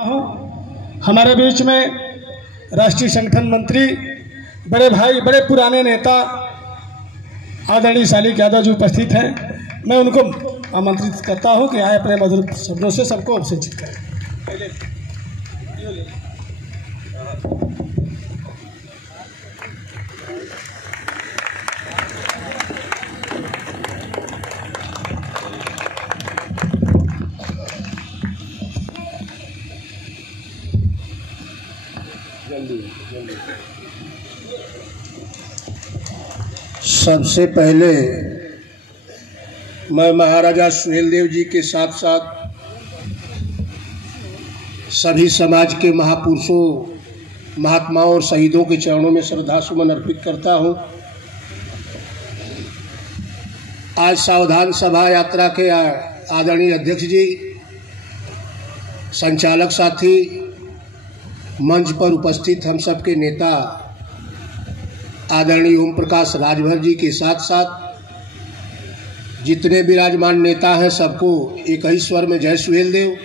हमारे बीच में राष्ट्रीय संगठन मंत्री, बड़े भाई, बड़े पुराने नेता आदरणीय शालिक यादव जी उपस्थित हैं। मैं उनको आमंत्रित करता हूं कि आए अपने मधुर शब्दों से सबको अभिषेचित करें। सबसे पहले मैं महाराजा सुहेलदेव जी के साथ साथ सभी समाज के महापुरुषों, महात्माओं और शहीदों के चरणों में श्रद्धा सुमन अर्पित करता हूं। आज सावधान सभा यात्रा के आदरणीय अध्यक्ष जी, संचालक साथी, मंच पर उपस्थित हम सबके नेता आदरणीय ओम प्रकाश राजभर जी के साथ साथ जितने विराजमान नेता हैं सबको एक ही स्वर में जय सुहेलदेव।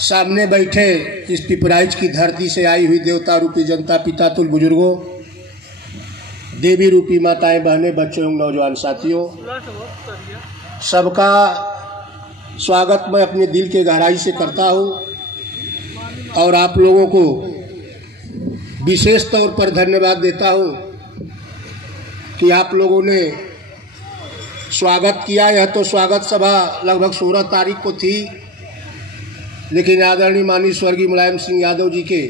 सामने बैठे इस पिपराइच की धरती से आई हुई देवता रूपी जनता, पिता तुल बुजुर्गों, देवी रूपी माताएं, बहनें, बच्चों एवं नौजवान साथियों, सबका स्वागत मैं अपने दिल के गहराई से करता हूं और आप लोगों को विशेष तौर पर धन्यवाद देता हूं कि आप लोगों ने स्वागत किया। यह तो स्वागत सभा लगभग 16 तारीख को थी, लेकिन आदरणीय माननीय स्वर्गीय मुलायम सिंह यादव जी के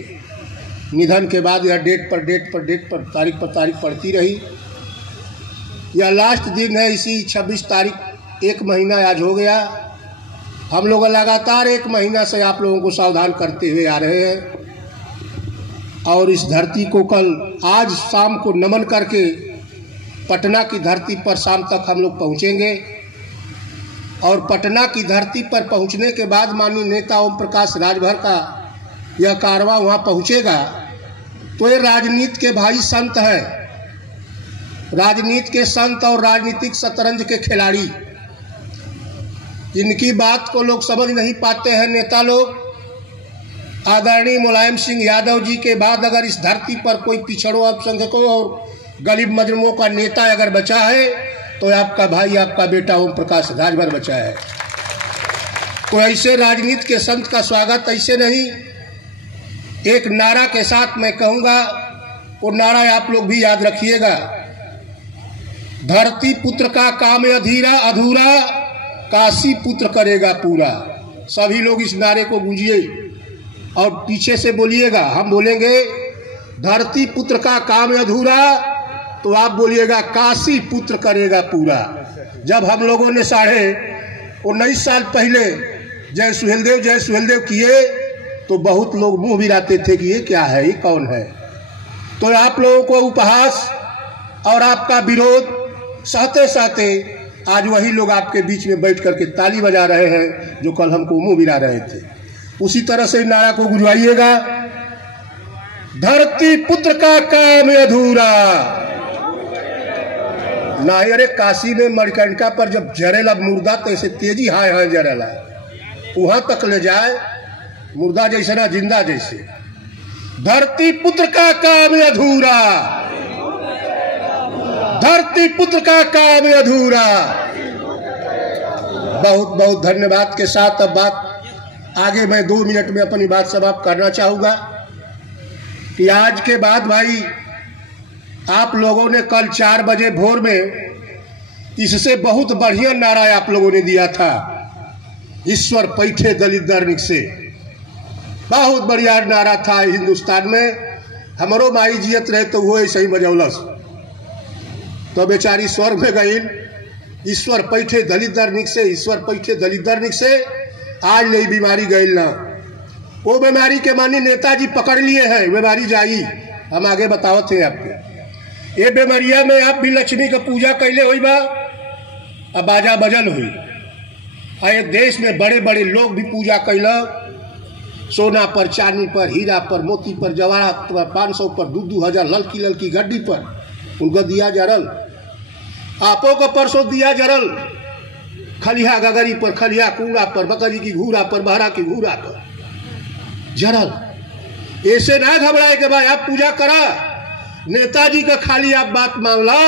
निधन के बाद यह डेट पर तारीख पड़ती रही। यह लास्ट दिन है, इसी 26 तारीख, 1 महीना आज हो गया। हम लोग लगातार 1 महीना से आप लोगों को सावधान करते हुए आ रहे हैं और इस धरती को कल आज शाम को नमन करके पटना की धरती पर शाम तक हम लोग पहुंचेंगे और पटना की धरती पर पहुंचने के बाद माननीय नेता ओम प्रकाश राजभर का यह कारवां वहां पहुंचेगा तो ये राजनीति के भाई संत हैं, राजनीति के संत और राजनीतिक शतरंज के खिलाड़ी। इनकी बात को लोग समझ नहीं पाते हैं नेता लोग। आदरणीय मुलायम सिंह यादव जी के बाद अगर इस धरती पर कोई पिछड़ों, अल्पसंख्यकों और गरीब मजलूमों का नेता अगर बचा है तो आपका भाई, आपका बेटा ओम प्रकाश राजभर बचा है। तो ऐसे राजनीति के संत का स्वागत ऐसे नहीं, एक नारा के साथ मैं कहूँगा, वो नारा आप लोग भी याद रखिएगा। धरती पुत्र का काम अधूरा, काशी पुत्र करेगा पूरा। सभी लोग इस नारे को गूंजिए और पीछे से बोलिएगा। हम बोलेंगे धरती पुत्र का काम अधूरा, तो आप बोलिएगा काशी पुत्र करेगा पूरा। जब हम लोगों ने 19.5 साल पहले जय सुहेलदेव किए तो बहुत लोग मुंह बिराते थे कि ये क्या है, ये कौन है। तो आप लोगों को उपहास और आपका विरोध सहते सहते आज वही लोग आपके बीच में बैठ करके ताली बजा रहे हैं जो कल हमको मुंह बिरा रहे थे। उसी तरह से नारा को गुजराइएगा, धरती पुत्र का काम अधूरा। नहीं, अरे काशी में मणिकर्णिका पर जब जरेला मुर्दा तो ऐसे तेजी हाय जरेला, वहां तक ले जाए मुर्दा जैसे ना जिंदा जैसे। धरती पुत्र का काम अधूरा, धरती पुत्र का काम अधूरा। बहुत बहुत धन्यवाद के साथ अब बात आगे मैं 2 मिनट में अपनी बात समाप्त करना चाहूँगा कि आज के बाद भाई आप लोगों ने कल 4 बजे भोर में इससे बहुत बढ़िया नारा आप लोगों ने दिया था, ईश्वर पैठे दलित धार्मिक से। बहुत बढ़िया नारा था हिंदुस्तान में। हमारो माई जियत रहे तो वो ऐसे ही बजौलस, तो बेचारी स्वर्ग में गई। ईश्वर पैठे दलित धार्मिक से, ईश्वर पैठे दलित धार्मिक से आज नहीं बीमारी गई ना। वो बीमारी के मानी नेताजी पकड़ लिए हैं, बीमारी जाई हम आगे बतावत हैं आपके। ये बीमारिया में आप भी लक्ष्मी का पूजा कैले हुई बा, अब बाजा बजल हुई। आए देश में बड़े बड़े लोग भी पूजा कैला, सोना पर, चांदी पर, हीरा पर, मोती पर, जवाहरात पर, 500 पर, 2-2 हजार ललकी गड्डी पर उनका दिया जरल। आपो का परसों दिया जरल खलिया गगरी पर, खलिया कूड़ा पर, बकरी की घूरा पर, बहरा की घूरा पर। जरल। ऐसे ना घबराए कि भाई आप पूजा करा, नेताजी का खाली आप बात मान लो,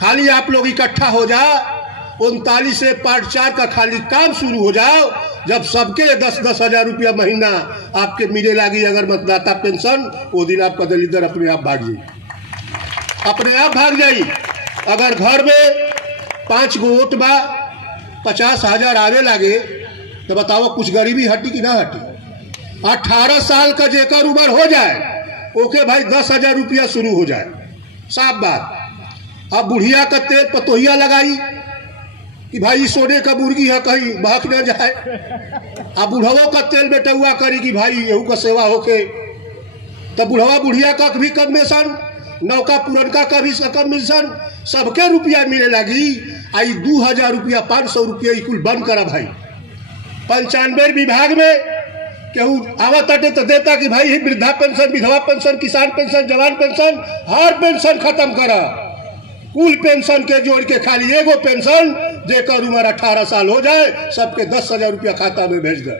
खाली आप लोग इकट्ठा हो जाओ, 39 से पार्ट 4 का खाली काम शुरू हो जाओ। जब सबके 10-10 हजार रुपया महीना आपके मिले लगी अगर मतदाता पेंशन, वो दिन आपका दलिदर अपने आप भाग जाई, अपने आप भाग जाई। अगर घर में 5 गो वोट बा, 50,000 आवे लगे तो बताओ कुछ गरीबी हटी कि ना हटी। 18 साल का जेकर उम्र हो जाए ओके भाई 10,000 रुपया शुरू हो जाए, साफ बात। अब बुढ़िया का तेल पतोहिया लगाई कि भाई सोने का मुर्गी है कहीं बहक न जाए। अब बुढ़वा का तेल बेटुआ करी कि भाई यहू का सेवा होके, तब बुढ़वा बुढ़िया का भी कमीशन, नौका पुरनका का भी कमीशन, सबके रुपया मिले लगी। आई 2,000 रुपया 500 रुपया कुल बंद करा भाई। 95 विभाग में केहू आवत अटे तो देता कि भाई वृद्धा पेंशन, विधवा पेंशन, किसान पेंशन, जवान पेंशन, हर पेंशन खत्म करा। कुल पेंशन के जोड़ के खाली एगो पेंशन जेकर उम्र 18 साल हो जाए सबके 10,000 रुपया खाता में भेज दे।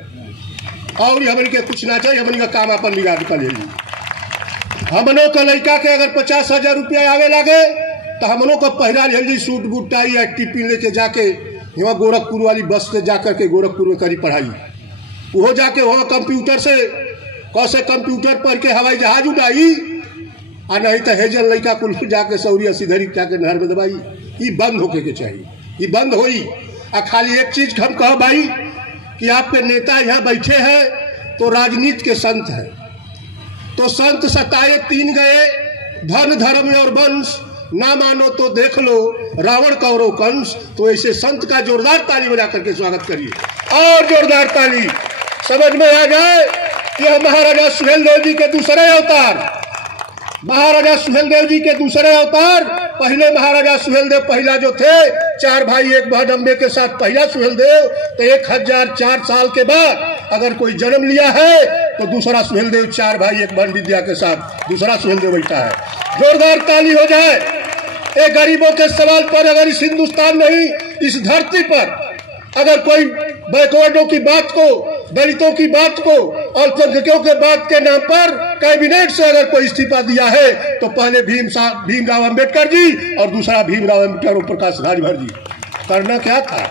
और हमन के कुछ ना चाहिए, हमन का काम अपन बिगाड़ कर ले। हमनों का लड़का के अगर 50,000 रुपया आवे लगे तो हमनों को पहरा जल्दी सूट बूट टाई या टिफिन लेके जाके यहाँ गोरखपुर वाली बस से जाकर के गोरखपुर में करी पढ़ाई। वो जाके वहाँ कंप्यूटर से कैसे कंप्यूटर पढ़ के हवाई जहाज उड़ाई, और नहीं तो हेजल लड़का कुल जाके सौरिया सीधरी जाके नहर में दबाई। ये बंद होके के चाहिए, ये बंद होई। और खाली एक चीज हम कहो भाई कि आपके नेता यहाँ बैठे हैं तो राजनीति के संत हैं, तो संत सताए 3 गए, धन धर्म और वंश, ना मानो तो देख लो रावण कौरव कंस। तो ऐसे संत का जोरदार ताली बजा करके स्वागत करिए, और जोरदार ताली। समझ में आ जाए कि हम महाराजा सुहेलदेव जी के दूसरे अवतार, महाराजा सुहेलदेव जी के दूसरे अवतार। पहले महाराजा सुहेलदेव पहला जो थे, 4 भाई 1 बहन अम्बे के साथ पहला सुहेलदेव। तो 1004 साल के बाद अगर कोई जन्म लिया है तो दूसरा सुहेलदेव, 4 भाई 1 बहन विद्या के साथ दूसरा सुहेलदेव बैठा है। जोरदार ताली हो जाए। एक गरीबों के सवाल पर अगर इस हिंदुस्तान नहीं, इस धरती पर अगर कोई बैकवर्डों की बात को, दलितों की बात को, अल्पसंख्यकों के बात के नाम पर कैबिनेट से अगर कोई इस्तीफा दिया है तो पहले भीमराव अंबेडकर जी और दूसरा भीमराव अंबेडकर और प्रकाश राजभर जी। करना क्या था,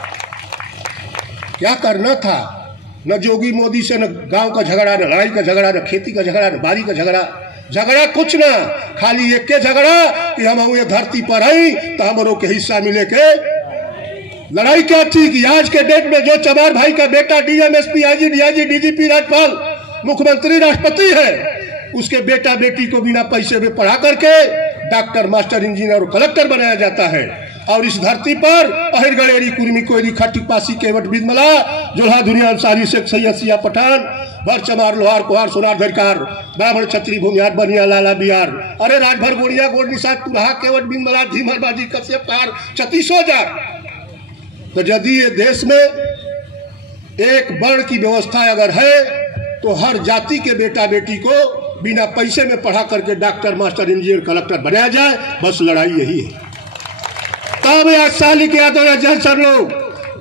क्या करना था? न जोगी मोदी से, न गांव का झगड़ा, न लड़ाई का झगड़ा, न खेती का झगड़ा, न बारी का झगड़ा, झगड़ा कुछ ना, खाली एक के झगड़ा कि हम ये धरती पर आई तो हम के हिस्सा मिले के। लड़ाई क्या थी कि आज के डेट में जो चमार भाई का बेटा DM, SP, IG, DIG, DGP, राज्यपाल, मुख्यमंत्री, राष्ट्रपति है, उसके बेटा बेटी को बिना पैसे में पढ़ा करके डॉक्टर, मास्टर, इंजीनियर और कलेक्टर बनाया जाता है। और इस धरती पर अहिर गड़ेरी, कुर्मी, कोयली, खट्टी, पासी, केवट, बिदमला, जोल्हा, दुनिया, अंसारी, शेख, सैयद, सिया, पठान, भर, चमार, लोहार, कुहार, सोनार, धरकार, ब्राह्मण, क्षत्रिय, भूमिहार, बनिया, लाला, बिहार, अरे राजभर, गोड़िया, गोड़, निषाद, तुरहा, केवट, बिदमला, धीमर, बाजी, कश्यप, कार, 36,000। तो यदि ये देश में एक वर्ण की व्यवस्था अगर है तो हर जाति के बेटा बेटी को बिना पैसे में पढ़ा करके डॉक्टर, मास्टर, इंजीनियर, कलेक्टर बनाया जाए। बस लड़ाई यही है। तब आज सालिक यादव जैसन लोग,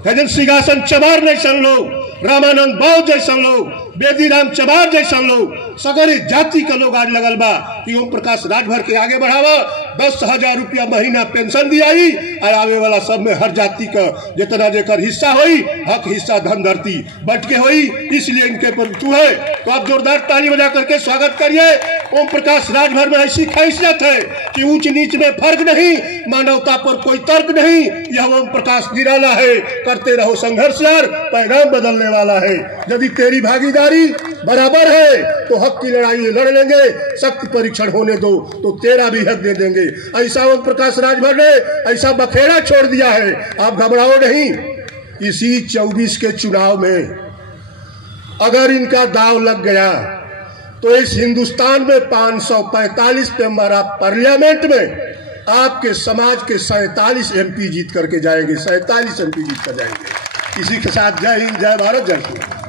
हेजन सिंहासन चमार जैसन लोग, रामानंद बाव जैसन लोग, बेदीराम चमार जैसन लोग, सगरी जाति के लोग आज लगल बा कि ओम प्रकाश राजभर के आगे बढ़ावा। 10,000 रुपया महीना पेंशन दियाई और आवे वाला सब में हर जाति का जितना जेकर हिस्सा होई, हक हिस्सा धन धरती बट के होई। इसलिए इनके पर तू है तो आप जोरदार ताली बजा करके स्वागत करिए। ओम प्रकाश राजभर में ऐसी हैसियत है कि ऊंच नीच में फर्क नहीं, मानवता पर कोई तर्क नहीं। यह ओम प्रकाश निराला है, करते रहो संघर्ष यार, पैगाम बदलने वाला है। यदि तेरी भागीदारी बराबर है तो हक की लड़ाई लड़ लेंगे, शक्ति परीक्षण होने दो तो तेरा भी हक दे देंगे। ऐसा ओम प्रकाश राजभर ने ऐसा बखेड़ा छोड़ दिया है, आप घबराओ नहीं। इसी 24 के चुनाव में अगर इनका दाव लग गया तो इस हिंदुस्तान में 545 मेंबर आप पार्लियामेंट में आपके समाज के 47 MP जीत करके जाएंगे, 47 MP जीत कर जाएंगे। इसी के साथ जय हिंद, जय भारत, जय श्री राम।